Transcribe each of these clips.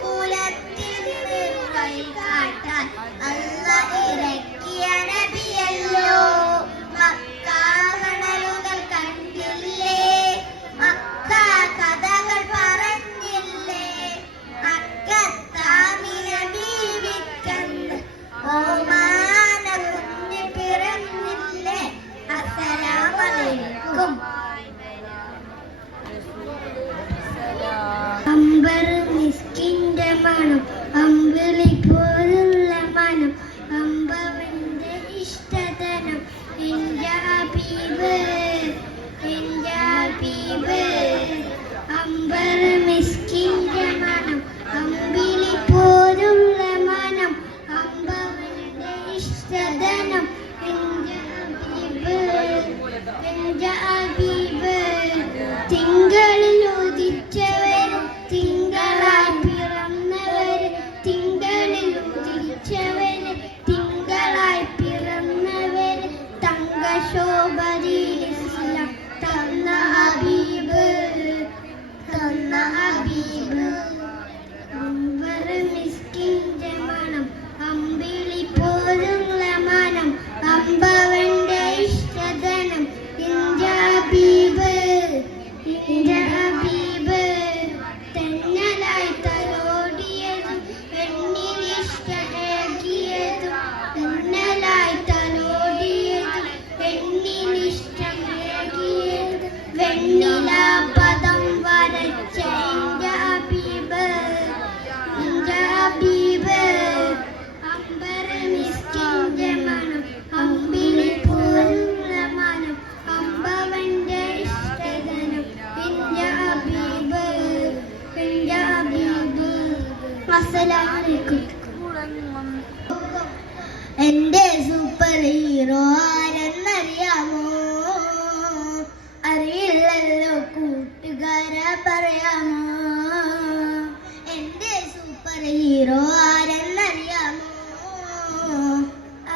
കുലത്തിൽ വഴി കാട്ടാൻ അല്ലാഹ് ഇറക്കിയ നബിയല്ലോ. മക്ക മണലുകൾ കണ്ടില്ലേ, മക്ക കഥകൾ പറഞ്ഞില്ലേ, മക്കത്താമിന ബീവിക്കന്ന് ഓമാന കുഞ്ഞ് പിറന്നില്ലേ. അസ്സലാമു അലൈക്കും. അമ്പർ മിസ്കിന്റെ മണം, അമ്പിളി പോലുള്ള മനം, അമ്പവന്റെ ഇഷ്ടധനം, എന്റെ ഹബീബ് എന്റെ ഹബീബ്. അമ്പർ മിസ്കിന്റെ മണം, അമ്പിളി പോലുള്ള മനം, അമ്പവന്റെ ഇഷ്ടധനം, എന്റെ ഹബീബ് എന്റെ ഹബീബ്. തിങ്കളിൽ ഉദിച്ചവർ, തിങ്കളായി പിറന്നവർ, തിങ്കളിൽ ഉദിച്ചവർ, തിങ്കളായി പിറന്നവർ, തങ്കശോഭയിലിസ്ലാം തന്ന ഹബീബ് തന്ന ഹബീബ്. അമ്പർ മിസ്കിന്റെ മണം, അമ്പിളി പോലുള്ള മനം, അമ്പവന്റെ ഇഷ്ടധനം, എന്റെ ഹബീബ് എന്റെ ഹബീബ്. തെന്നലായി തലോടിയതും പെണ്ണിനിഷ്ടമേകിയതും, തെന്നലായി തലോടിയതും പെണ്ണിനിഷ്ടമേകിയതും, വെണ്ണിലാ പദം വരച്ച എന്റെ ഹബീബ് എന്റെ ഹബീബ്. അമ്പർ മിസ്കിന്റെ മണം, അമ്പിളി പോലുള്ള മനം, അമ്പവന്റെ ഇഷ്ടധനം, എന്റെ ഹബീബ് എന്റെ ഹബീബ്. അസ്സലാമു അലൈക്കും. എന്റെ സൂപ്പർ ഹീറോ ആരെന്നറിയാമോ? അറിയില്ലല്ലോ കൂട്ടുകാരാ, പറയാമോ? എന്റെ സൂപ്പർ ഹീറോ ആരെന്നറിയാമോ?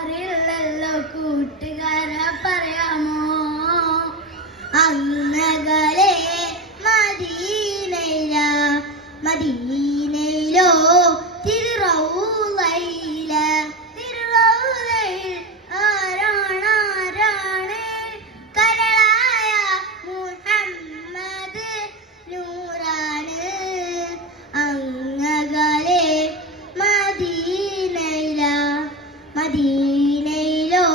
അറിയില്ലല്ലോ കൂട്ടുകാരാ, പറയാമോ? അന്നകളെ മദീനയിലോ തിരുറൗളയില, തിരുറൗളയിൽ ആരാണ് കരളായ മുഹമ്മദ് നൂറാണ്. അങ്ങകളെ മദീനയിലോ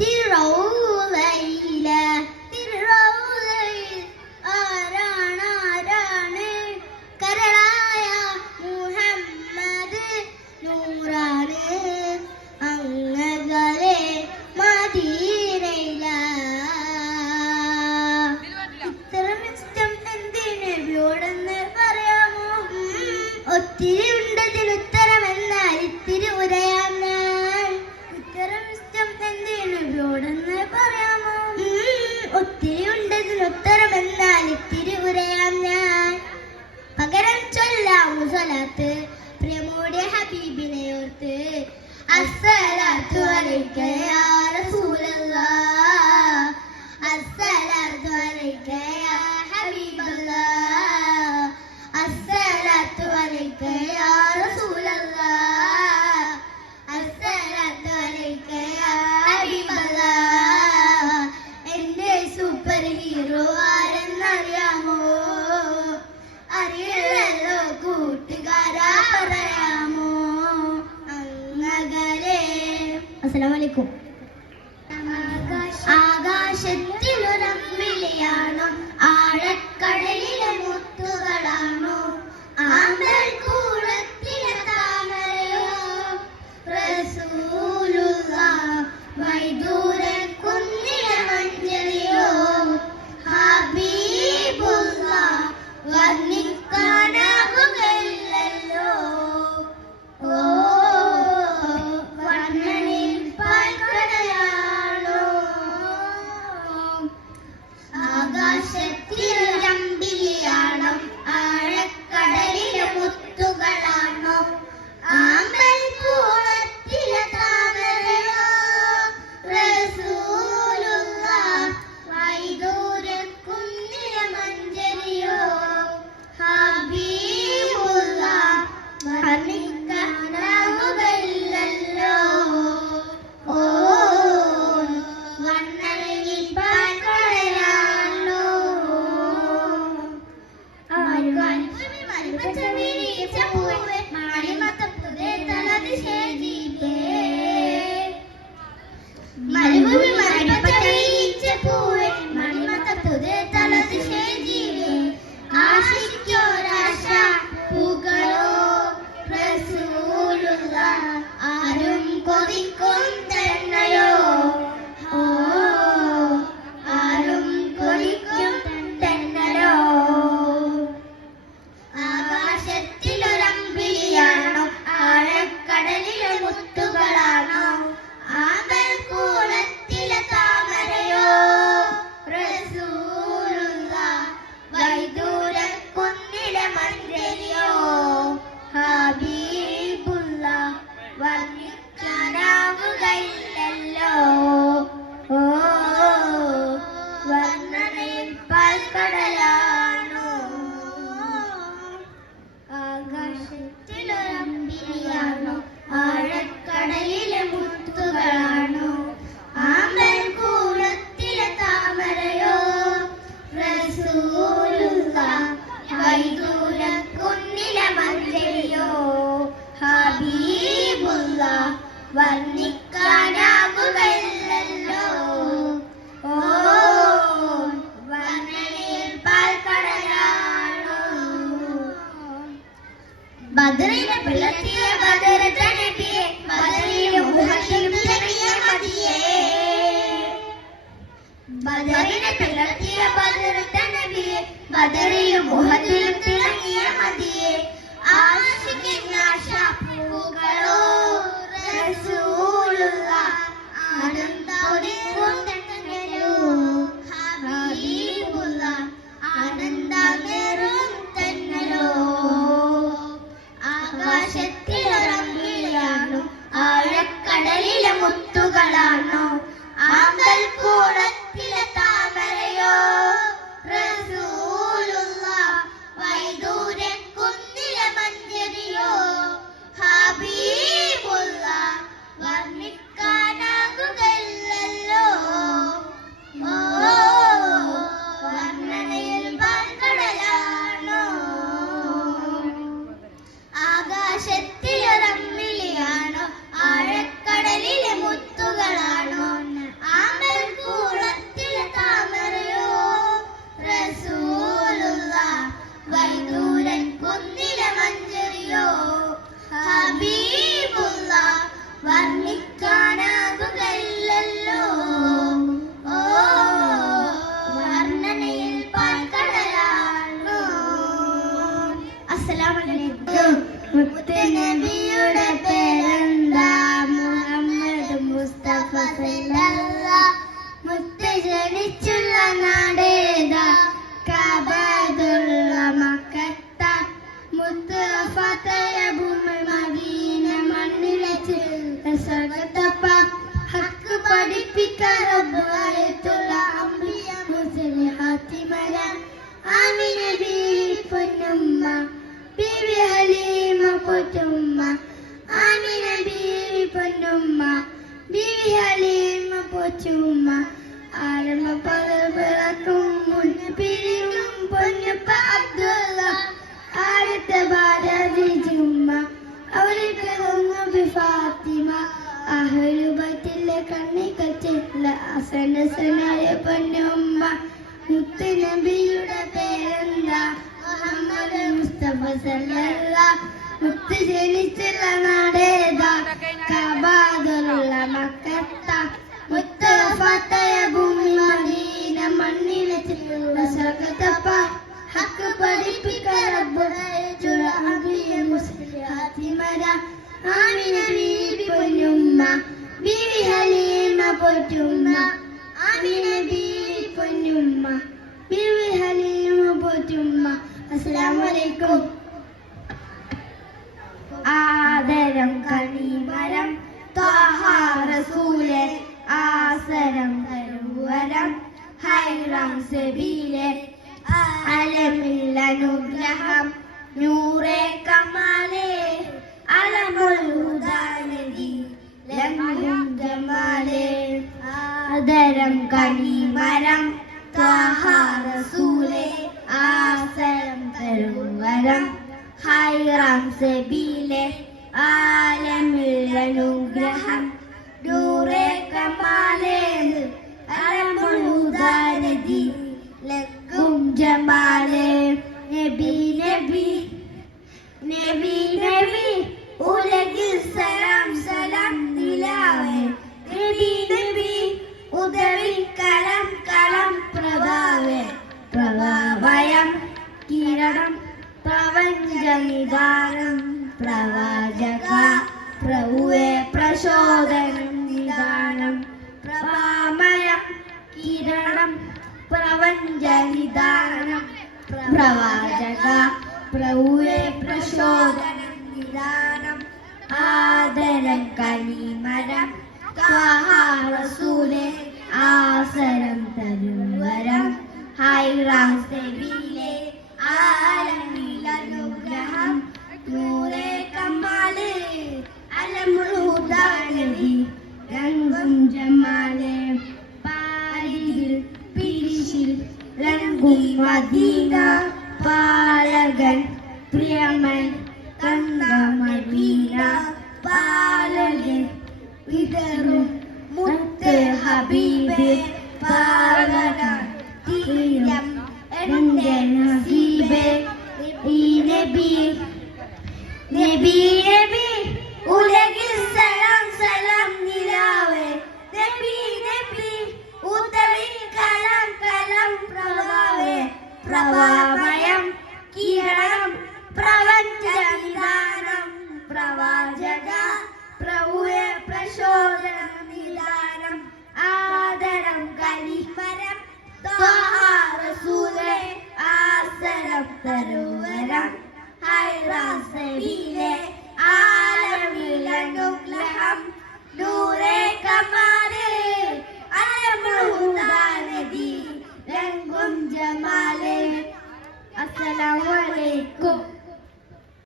തിരുറൗളയില, തിരുറൗളയിൽ ആരാണ് കരളായ മുഹമ്മദ് നൂറാണ്. അങ്ങകളെ മദീനയില. ഇത്തരം ഇഷ്ടം എന്തിന് നബിയോടെന്ന് പറയാമോ? ഒത്തിരി ഉണ്ടതിനുത്തരമെന്നാൽ ഇത്തിരി ഉരയാം ഞാൻ. ഇത്തരം ഇഷ്ടം എന്തിന് നബിയോടെന്ന് പറയാമോ? ഒത്തിരി ഉണ്ടതിനുത്തരമെന്നാൽ ഇത്തിരി ഉരയാം ഞാൻ. പകരം ചൊല്ലാമു സ്വലാത്ത് പ്രിയമോടെ ഹബീബിനെ ഓർത്ത്. അസ്സലാത്തു അലൈക യാ റസൂലല്ലാഹ്, അസ്സലാത്തു അലൈക യാ ഹബീബല്ലാഹ്, അസ്സലാത്തു അലൈക യാ റസൂലല്ലാഹ്, അസ്സലാത്തു അലൈക യാ ഹബീബല്ലാഹ്. എന്റെ സൂപ്പർ ഹീറോ ആരെന്നറിയാമോ? അറിയില്ലല്ലോ കൂട്ടുകാരാ, പറയാമോ? അങ്ങകളെ. അസ്സലാമു അലൈക്കും. ആകാശത്തിലൊരമ്പിളിയാണോ, ആഴക്കടലിലെ മുത്തുകളാണോ, ആമ്പൽ കൂടത്തിലെ താമരയോ, റസൂലുള്ളാഹ് വൈദൂരെ കുന്നിലെ മഞ്ചരിയോ, ഹബീബുള്ളാഹ് വർണ്ണിക്കാനാകുകയില്ലല്ലോ. ഓ വർണ്ണനിൽ പാൽക്കടലാണോ, ആകാശത്തിലൊരമ്പിളിയാണോ, വിരിച്ച പൂവേ മണിമത്തപ്പുതേ തലതിശേ ജീവേ മരുഭൂമി മരപ്പച്ച വിരിച്ച പൂവേ മണിമത്തപ്പുതേ തലതിശേ ജീവേ ആശിക്കോരാശ പൂക്കളോ റസൂലുള്ള ആരും കൊതിക്കും തന്നയോ ആരും കൊതിക്കും തന്നയോ ആകാശത്തിലൊരമ്പിളിയാണോ ആഴക്കടലിലെ മുത്തുകളാണോ ആമ്പൽ കൂടത്തിലെ താമരയോ റസൂലുള്ള വൈദൂരക്കുന്നിലെ മഞ്ചരിയോ ഹബീബുള്ള വർണ്ണിക്കാനാവുകയില്ലല്ലോ വർണ്ണനയിൽ പാൽക്കടലാണോ ആകാശത്തിലൊരമ്പിളിയാണോ ആഴക്കടലിലെ മുത്തുകളാണോ ആമ്പൽ കൂടത്തിലെ താമരയോ റസൂലുള്ള വൈദൂരക്കുന്നിലെ മഞ്ചരിയോ ഹബീബുള്ള വർണ്ണിക്കാനാവുകയില്ലല്ലോ വർണ്ണനയിൽ പാൽക്കടലാണോ ബദറിനെ പിളർത്തിയ ബദറത്ത നബിയെ ബദറിലും ഉഹദിലും തിളങ്ങിയ മദിയേ ബദറിനെ പിളർത്തിയ ബദറത്ത നബിയെ ബദറിലും ഉഹദിലും തിളങ്ങിയ മദിയേ ആശിക്കിൻ ആശാപൂക്കളോ റസൂലുള്ള ആനന്ദോദിക്കും തന്നയോ ഹബീബുള്ള ആനന്ദമേറും തന്നയോ ആകാശത്തിലൊരമ്പിളിയാണോ ആഴക്കടലിലെ മുത്തുകളാണോ ആമ്പൽ കൂടത്തിലെ താമരയോ റസൂലുള്ള വൈദൂരക്കുന്നിലെ മഞ്ചരിയോ ഹബീബുള്ള വർണ്ണിക്കാനാകുകയില്ലല്ലോ വർണ്ണനയിൽ പാൽക്കടലാണോ ആകാശത്തിലൊരമ്പിളിയാണോ ആഴക്കടലിലെ മുത്തുകളാണോ ആമ്പൽ കൂടത്തിലെ താമരയോ റസൂലുള്ള വൈദൂരക്കുന്നിലെ മഞ്ചരിയോ ഹബീബുള്ള വർണ്ണിക്കാനാകുകയില്ലല്ലോ വർണ്ണനയിൽ പാൽക്കടലാണോ അസ്സലാമു അലൈക്കും മുത്തുനബിയുടെ പേരെന്താ മുഹമ്മദ് മുസ്തഫ സല്ലല്ലാഹ് മുത്ത് ജനിച്ചുള്ള നാടേതാ കഅബത്തുള്ള മക്കത്ത മുത്ത് ഫതയ ഭൂമി മദീന മണ്ണിലെ സ്വർഗത്തപ്പ ഹക്ക് പഠിപ്പിക്കാൻ റബ്ബായത്തുള്ള അംബിയ മുസ്ലിഹാത്തിമര ആമിന ബീവി പൊന്നുമ്മ ബീവി ഹലീമ പൊറ്റുമ്മ ആമിന ബീവി പൊന്നുമ്മ ബീവി ഹലീമ പൊറ്റുമ്മ ആരംഭ പദവിളക്കും മുന്ന് പിരിവും പൊന്നപ്പ അബ്ദുള്ള ആദ്യത്തെ ഭാര്യ ജിജുമ്മ അവരെ പിറന്നു ഫാത്തിമ അഹ്ലുബൈത്തിലെ കണ്ണികൾ ചെല്ല അസനസനായ പൊന്നുമ്മ മുത്ത് നബിയുടെ പേരെന്താ മുഹമ്മദ് മുസ്തഫ സല്ലല്ലാഹ് മുത്ത് ജനിച്ചുള്ള നാടേതാ കഅബത്തുള്ള മക്കത്ത മുത്ത് ഫതയ ഭൂമി മദീന മണ്ണിലെ സ്വർഗത്തപ്പ ഹക്ക് പഠിപ്പിക്കാൻ റബ്ബുൽ അംബിയ മുസ്ലിഹാത്തിമര ആമിന ബീവി പൊന്നുമ്മ ബീവി ഹലീമ പൊറ്റുമ്മ ആമിന ബീവി പൊന്നുമ്മ ബീവി ഹലീമ പൊറ്റുമ്മ അസ്സലാമു അലൈക്കും ആദരം കണിമരം ത്വാഹ റസൂലേ ആസരം തരുവരം ഹൈറാം സബീലെ അലമിൽ അനുഗ്രഹം നൂറേ കമാലേ അലമുൽ ഹുദാനദി ലംഹും ജമാലേ ആദരം കണിമരം ത്വാഹ റസൂലേ ആസരം തരുവരം ഹൈറാം സബീലെ ആലമിൽ അനുഗ്രഹം നൂറേ കമാലേ അലമുൽ ഹുദാനദി ലക്കും ജമാലേ നബി നബി നബി നബി ഉലകിൽ സലാം സലാം നിലാവേ നബി നബി ഉദവിൽ കലം കലം പ്രഭാവേ പ്രഭാവയം കിരണം പ്രപഞ്ചനിദാനം പ്രവാചക പ്രഭുവേ പ്രചോദനം നിദാനം പ്രഭാമയം കിരണം പ്രപഞ്ചനിദാനം പ്രവാചക പ്രഭുവേ പ്രചോദനം നിദാനം ആദരം കനിമരം ത്വഹ റസൂലേ ആസരം തരുവരം ഹൈറാം സബീലെ ആലമിൽ അനുഗ്രഹം നൂറേ കമാലേ അലമുൽ ഹുദാനദി രംഗും ജമാലേ പാരിതിൽ പിരിശിൽ രംഗും മദീന പാലകൻ പ്രിയമൻ തങ്കമദീന പാലകൻ വിതറും മുത്ത് ഹബീബേ പാവന തീരം എന്റെ നസീബേ ഈ നബി നബി നബി ഉലകിൽ സലാം സലാം നിലാവേ നബി നബി ഉദവിൽ കലം കലം പ്രഭാവേ പ്രഭാമയം കിരണം പ്രപഞ്ചനിദാനം പ്രവാചക പ്രഭുവേ പ്രചോദനം നിദാനം ആദരം കലിമരം ത്വഹ റസൂലേ ആസരം തരുവരം ഹൈറാം സബീലെ